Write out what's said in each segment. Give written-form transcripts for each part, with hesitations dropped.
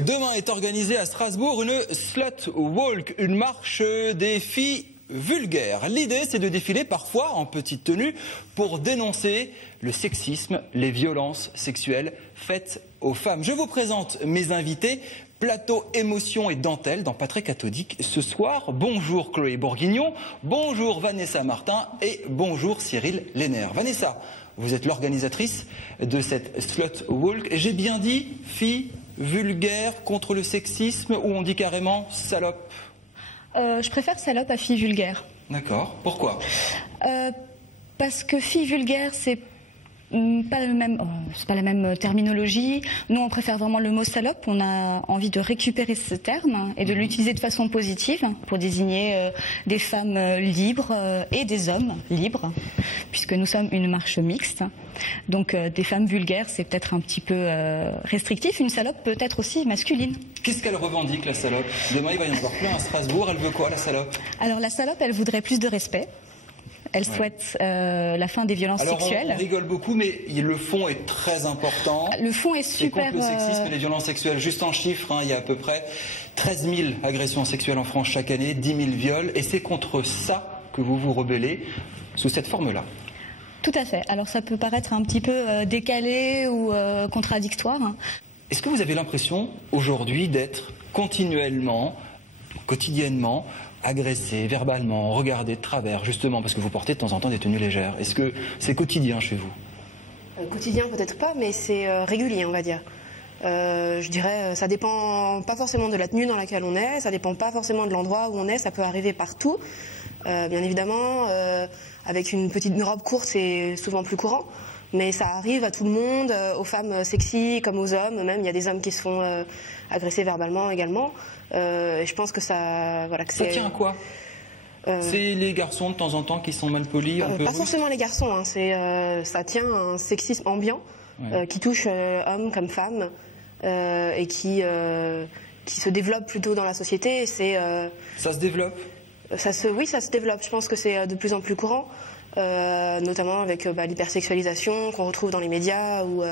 Demain est organisée à Strasbourg une slut walk, une marche des filles vulgaires. L'idée, c'est de défiler parfois en petite tenue pour dénoncer le sexisme, les violences sexuelles faites aux femmes. Je vous présente mes invités. Plateau émotion et dentelle dans Pas très cathodique ce soir. Bonjour Chloé Bourguignon, bonjour Vanessa Martin et bonjour Cyril Lenner. Vanessa, vous êtes l'organisatrice de cette slut walk. J'ai bien dit fille vulgaire contre le sexisme ou on dit carrément salope? Je préfère salope à fille vulgaire. D'accord. Pourquoi? Parce que fille vulgaire, c'est pas la même terminologie. Nous, on préfère vraiment le mot salope. On a envie de récupérer ce terme et de l'utiliser de façon positive pour désigner des femmes libres et des hommes libres, puisque nous sommes une marche mixte. Donc des femmes vulgaires, c'est peut-être un petit peu restrictif. Une salope peut être aussi masculine. Qu'est-ce qu'elle revendique, la salope? Demain, il va y en avoir plein à Strasbourg. Elle veut quoi, la salope? Alors la salope, elle voudrait plus de respect. Elle souhaite la fin des violences sexuelles. On rigole beaucoup, mais le fond est très important. Le fond est super... C'est contre le sexisme et les violences sexuelles. Juste en chiffres, il y a à peu près 13 000 agressions sexuelles en France chaque année, 10 000 viols. Et c'est contre ça que vous vous rebellez, sous cette forme-là. Tout à fait. Alors ça peut paraître un petit peu décalé ou contradictoire. Est-ce que vous avez l'impression, aujourd'hui, d'être continuellement, quotidiennement, agressé verbalement, regardé de travers, justement parce que vous portez de temps en temps des tenues légères? Est-ce que c'est quotidien chez vous? Quotidien peut-être pas, mais c'est régulier, on va dire. Je dirais, ça dépend pas forcément de la tenue dans laquelle on est, ça dépend pas forcément de l'endroit où on est, ça peut arriver partout. Bien évidemment, avec une robe courte, c'est souvent plus courant. Mais ça arrive à tout le monde, aux femmes sexy comme aux hommes, même il y a des hommes qui se font agresser verbalement également. Et je pense que ça, voilà, que ça tient à quoi? C'est les garçons de temps en temps qui sont mal polis, un peu pas forcément les garçons, hein, ça tient à un sexisme ambiant qui touche hommes comme femmes et qui se développe plutôt dans la société. Ça se développe? Oui, ça se développe. Je pense que c'est de plus en plus courant. Notamment avec l'hypersexualisation qu'on retrouve dans les médias ou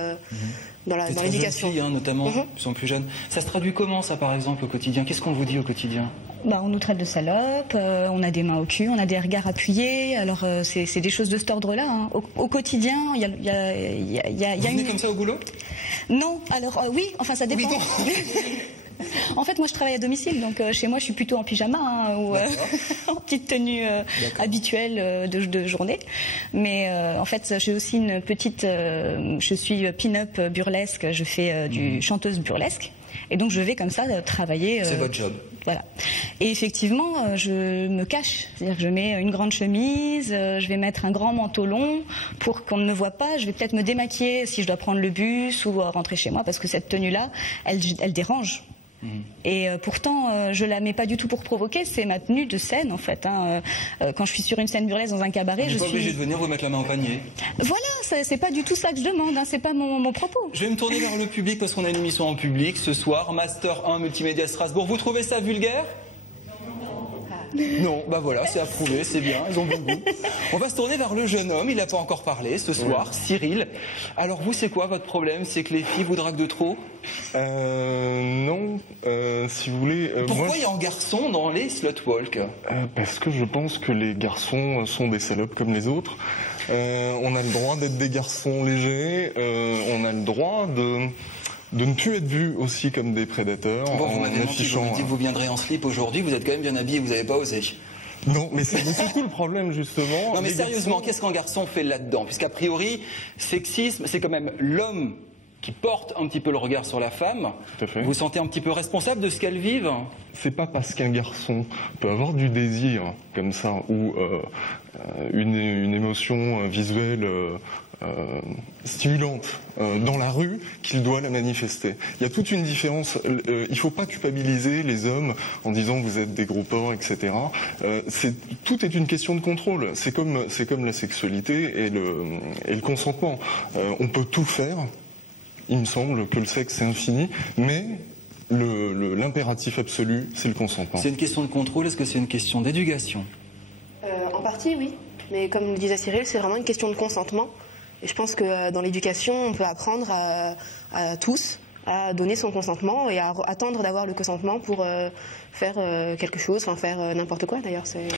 dans l'éducation. Notamment, qui sont plus jeunes. Ça se traduit comment, ça, par exemple, au quotidien? Qu'est-ce qu'on vous dit au quotidien? On nous traite de salopes, on a des mains au cul, on a des regards appuyés. Alors, c'est des choses de cet ordre-là. Hein. Au quotidien, il y a Vous venez comme ça au boulot? Non, alors oui, enfin ça dépend. Oui, en fait, moi, je travaille à domicile, donc chez moi, je suis plutôt en pyjama ou en petite tenue habituelle de journée. Mais en fait, j'ai aussi une petite... je suis pin-up burlesque, je fais du chanteuse burlesque. Et donc, je vais comme ça travailler... C'est votre job. Voilà. Et effectivement, je me cache. C'est-à-dire que je mets une grande chemise, je vais mettre un grand manteau long pour qu'on ne me voit pas. Je vais peut-être me démaquiller si je dois prendre le bus ou rentrer chez moi, parce que cette tenue-là, elle dérange. Et pourtant, je la mets pas du tout pour provoquer, c'est ma tenue de scène en fait. Quand je suis sur une scène burlesque dans un cabaret, je suis... obligé de venir vous mettre la main au panier. Voilà, c'est pas du tout ça que je demande, c'est pas mon propos. Je vais me tourner vers le public parce qu'on a une émission en public ce soir, Master 1 Multimédia Strasbourg. Vous trouvez ça vulgaire? Non, voilà, c'est approuvé, c'est bien, ils ont bon goût. On va se tourner vers le jeune homme, il n'a pas encore parlé ce soir, Cyril. Alors vous, c'est quoi votre problème? C'est que les filles vous draguent de trop? Non, si vous voulez... Pourquoi il y a un garçon dans les slut walk? Parce que je pense que les garçons sont des salopes comme les autres. On a le droit d'être des garçons légers, on a le droit de ne plus être vus aussi comme des prédateurs. Bon, vous m'avez menti, vous me dites que vous viendrez en slip aujourd'hui, vous êtes quand même bien habillé, vous n'avez pas osé. Non, mais c'est tout le problème, justement. Non, mais sérieusement, qu'est-ce qu'un garçon fait là-dedans? Puisqu'a priori, sexisme, c'est quand même l'homme qui porte un petit peu le regard sur la femme. Tout à fait. Vous vous sentez un petit peu responsable de ce qu'elle vive? C'est pas parce qu'un garçon peut avoir du désir, comme ça, ou une émotion visuelle stimulante dans la rue qu'il doit la manifester. Il y a toute une différence. Il ne faut pas culpabiliser les hommes en disant vous êtes des gros porcs, etc. Tout est une question de contrôle. C'est comme la sexualité et le consentement. On peut tout faire. Il me semble que le sexe c'est infini, mais l'impératif absolu, c'est le consentement. C'est une question de contrôle, est-ce que c'est une question d'éducation? En partie, oui. Mais comme le disait Cyril, c'est vraiment une question de consentement. Et je pense que dans l'éducation, on peut apprendre à tous à donner son consentement et à attendre d'avoir le consentement pour faire quelque chose, enfin faire n'importe quoi d'ailleurs.